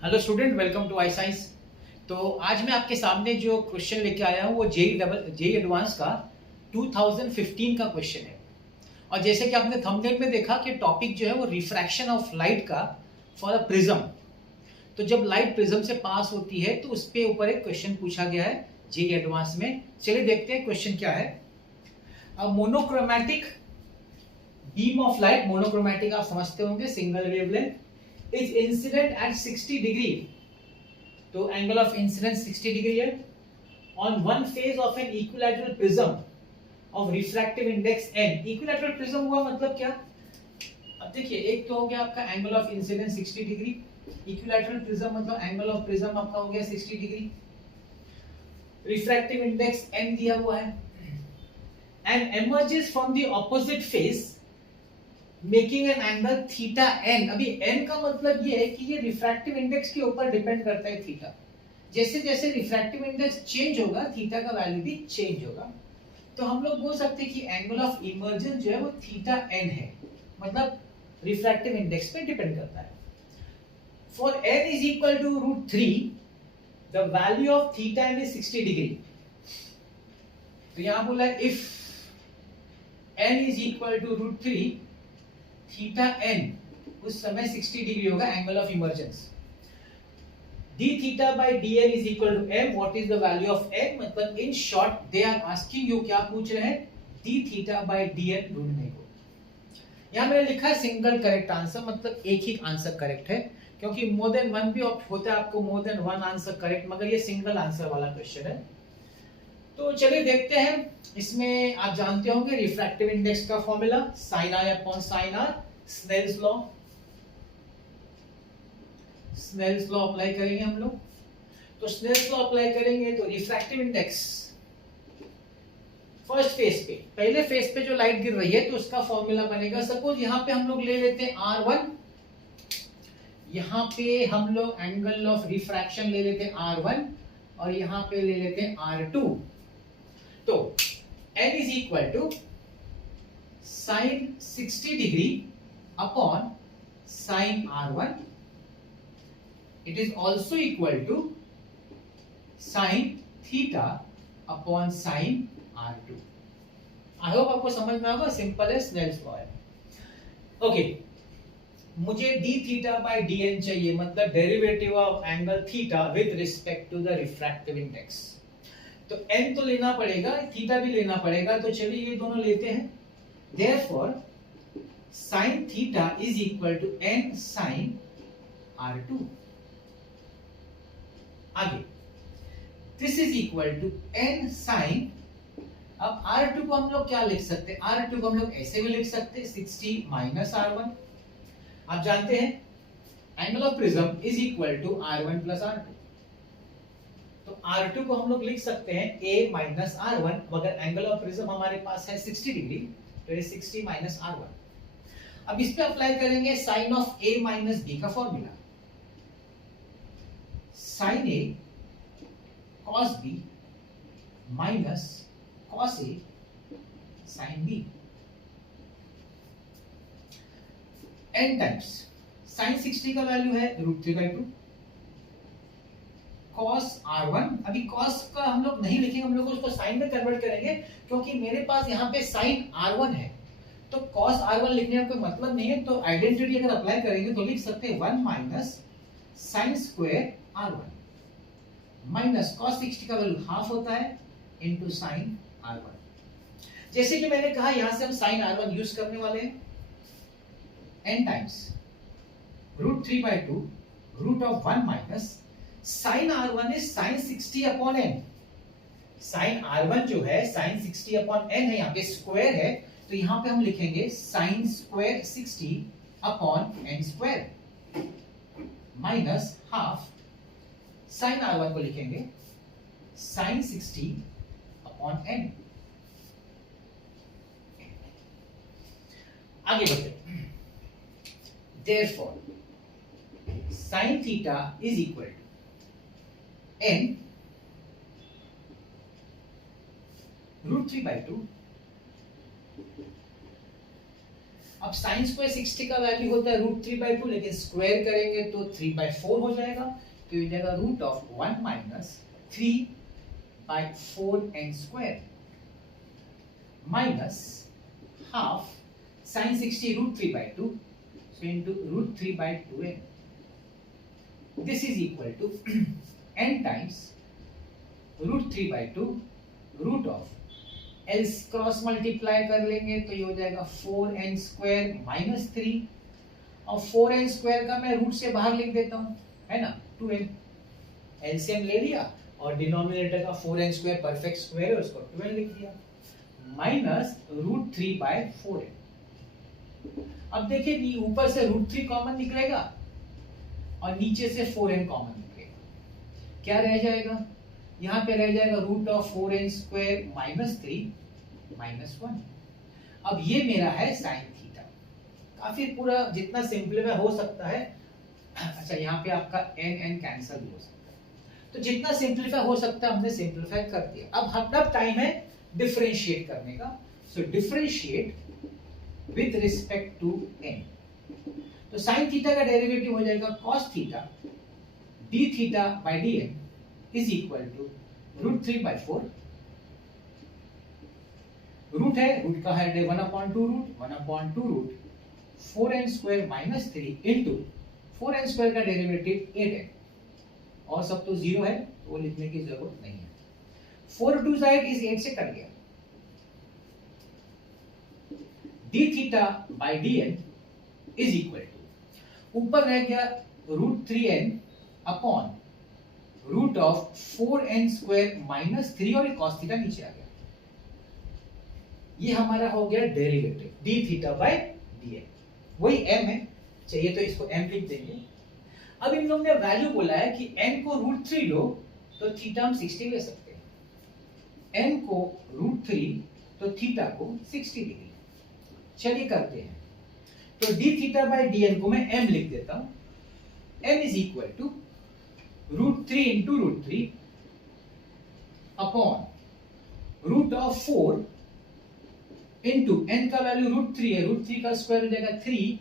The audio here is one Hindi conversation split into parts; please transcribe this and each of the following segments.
Hello student, welcome to I science. तो आज मैं आपके सामने जो क्वेश्चन लेके आया हूँ वो जेई एडवांस का 2015 का क्वेश्चन है। और जैसे कि आपने थंबनेल में देखा कि टॉपिक जो है वो रिफ्रैक्शन ऑफ लाइट का फॉर अ प्रिज्म। तो जब लाइट प्रिज्म से पास होती है तो उस पे ऊपर एक क्वेश्चन पूछा गया है जेई एडवांस में। चलिए देखते हैं क्वेश्चन क्या है। Monochromatic beam of light, monochromatic आप समझते होंगे, single wavelength is incident at 60 degree. तो एंगल ऑफ इंसिडेंस 60 डिग्री है on one face of an equilateral prism of refractive index n। Equilateral prism हुआ मतलब क्या? अब देखिए, एक तो हो गया आपका angle of incidence 60 degree, equilateral prism मतलब एंगल ऑफ प्रिज्म आपका हो गया 60 डिग्री, रिफ्रैक्टिव इंडेक्स n दिया हुआ है, and emerges from the opposite phase making an angle theta n। अभी n का मतलब ये है कि ये रिफ्रैक्टिव इंडेक्स के ऊपर डिपेंड करता है थीटा। जैसे जैसे रिफ्रैक्टिव इंडेक्स चेंज होगा थीटा का वैल्यू भी चेंज होगा। तो हम लोग बोल सकते हैं कि एंगल ऑफ इमर्जेंस जो है वो थीटा n है, मतलब रिफ्रैक्टिव इंडेक्स पे डिपेंड करता है। For n is equal to √3 the value of theta n is 60 degree. तो यहां बोला है if n is equal to √3 theta n उस समय 60 डिग्री होगा angle of emergence. d theta by dn is equal to m. What is the value of n? मतलब in short they are asking you, क्या पूछ रहे हैं? d theta by dn ढूंढने को। यहाँ मैंने लिखा है सिंगल करेक्ट आंसर, मतलब एक ही आंसर करेक्ट है, क्योंकि मोर देन वन भी होता है आपको more than one answer correct, मगर ये सिंगल आंसर वाला क्वेश्चन है। तो चलिए देखते हैं। इसमें आप जानते होंगे रिफ्रैक्टिव इंडेक्स का formula sin i upon sin r, Snell's law. Snell's law apply करेंगे हम लोग। तो स्नेल्स लॉ अप्लाई करेंगे तो रिफ्रैक्टिव इंडेक्स फर्स्ट फेज पे, पहले फेज पे जो लाइट गिर रही है तो उसका फॉर्मूला बनेगा, सपोज यहां पे हम लोग ले लेते हैं R1, यहां पे हम लोग एंगल ऑफ रिफ्रैक्शन ले लेते हैं R1 और यहां पे ले लेते हैं R2। तो n is equal to sin 60 degree upon sin R1। It is also equal to sin theta upon sin R2। I hope आपको समझ में आएगा, सिंपल है, स्नेल्स लॉ है। ओके, मुझे d थीटा बाय dn चाहिए, मतलब derivative of angle theta with respect to the refractive index. तो n तो लेना पड़ेगा, थीटा भी लेना पड़ेगा, तो चलिए ये दोनों लेते हैं। Therefore sin theta is equal to n sin R2। आगे this is equal to n sin, अब R2 को हम लोग क्या लिख सकते हैं? R2 को हम लोग ऐसे भी लिख सकते हैं 60 माइनस R1। आप जानते हैं angle of prism is equal to R1 plus R2। तो R2 को हम लोग लिख सकते हैं A माइनस R1, मगर एंगल ऑफ प्रिज्म हमारे पास है 60 डिग्री, तो ये 60 माइनस R1। अब इस पे अप्लाई करेंगे sine of A minus B का formula, sin A cos B minus cos A sin B n times sin 60 का वैल्यू है √3/2 cos R1। अभी cos का हम लोग नहीं लिखेंगे, हम लोग उसको sin में कन्वर्ट करेंगे, क्योंकि मेरे पास यहाँ पे sin R1 है, तो cos R1 लिखने का कोई मतलब नहीं है। तो आइडेंटिटी अगर अप्लाई करेंगे तो लिख सकते हैं 1 minus sin square R1 minus cos 60 का वैल्यू हाफ होता है इनटू sin R1। जैसे कि मैंने कहा यहां से हम sin R1 यूज करने वाले हैं, n times √3/2 root of 1 minus sin R1 is sin 60 upon n। sin R1 जो है sin 60 अपॉन n है, यहाँ पे स्क्वायर है, तो यहाँ पे हम लिखेंगे sin square 60 upon n square minus half sin R1 को लिखेंगे sin 60 अपॉन n। आगे बढ़ते हैं। Therefore sin theta is equal to n √3/2 अब साइन स्क्वायर 60 का वैल्यू होता है √3/2, लेकिन स्क्वायर करेंगे तो 3/4 हो जाएगा, तो ये हो जाएगा √1 minus 3/4n² minus half sine 60 √3/2, so into √3/2n. This is equal to n times √3/2 root of L cross multiply कर लेंगे तो ये हो जाएगा 4n² माइनस 3, और 4n² का मैं रूट से बाहर लिख देता हूँ, है ना, 2n। एलसीएम ले लिया और डिनोमिनेटर का 4n² परफेक्ट स्क्वायर है, उसको 2n लिख दिया, माइनस √3/4n। अब देखिए ऊपर से √3 कॉमन निकलेगा और नीचे से 4n कॉमन निकलेगा, क्या रह जाएगा, यहाँ पे रह जाएगा √4n² माइनस 3 माइनस 1। अब ये मेरा है साइन थीटा, काफी पूरा जितना सिंपलीफाई हो सकता है। अच्छा, यहाँ पे आपका n कैंसिल भी हो सकता है, तो जितना सिंपलीफाई हो सकता है हमने सिंपलीफाई कर दिया। अब टाइम है डिफरेंशिएट करने का, so differentiate with respect to n। तो साइन थीटा का डेरिवेटिव हो जाएगा cos theta d theta by dn is equal to √3/4, root है, रूट का है 1/2 root 4n² minus 3 into 4n² का डेरिवेटिव 8n, और सब तो जीरो है तो वो लिखने की जरूरत नहीं है। 4 2 साइड इस 8 से कट गया, d theta by dn is equal to, ऊपर रह गया √3n upon root of 4n² minus 3, और cos थीटा नीचे आ गया। ये हमारा हो गया derivative d theta by dn, वही m है, चाहिए तो इसको m लिख देंगे। अब इन लोगों ने वैल्यू बोला है कि n को √3 लो तो थीटा हम 60 ले सकते हैं, n को √3 तो थीटा को 60 डिग्री। चलिए करते हैं, तो d थीटा बाय dn को मैं m लिख देता हूं, m is equal to √3 into √3 upon root of 4 into n का वैल्यू √3 है, √3 का स्क्वायर हो जाएगा 3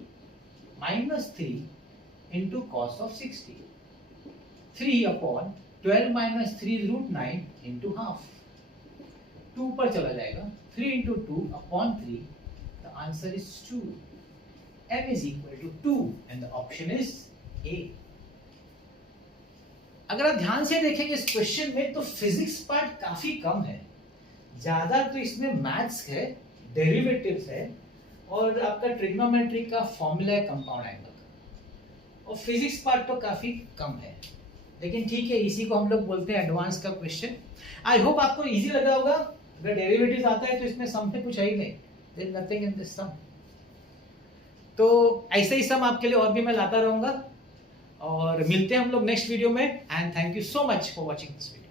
minus 3 into cos of 60, 3 upon 12 minus 3 √9 into half, 2 पर चला जाएगा, 3 into 2 upon 3, the answer is 2, m is equal to 2 and the option is A. अगर आप ध्यान से देखेंगे इस क्वेश्चन में तो फिजिक्स पार्ट काफी कम है, ज्यादा तो इसमें मैथ्स है, डेरिवेटिव्स है, और आपका ट्रिग्नोमेट्री का फॉर्मूला है कंपाउंड एंगल का, और फिजिक्स पार्ट तो काफी कम है, लेकिन ठीक है, इसी को हम लोग बोलते हैं एडवांस का क्वेश्चन। आई होप आपको इजी लगा होगा। अगर डेरिवेटिव्स आता है तो इसमें सम पे कुछ है ही नहीं, there is nothing in this sum. तो ऐसे ही सम आपके लिए और भी मैं लाता रहूंगा, और मिलते हैं हम लोग नेक्स्ट वीडियो में, and thank you so much for watching this video.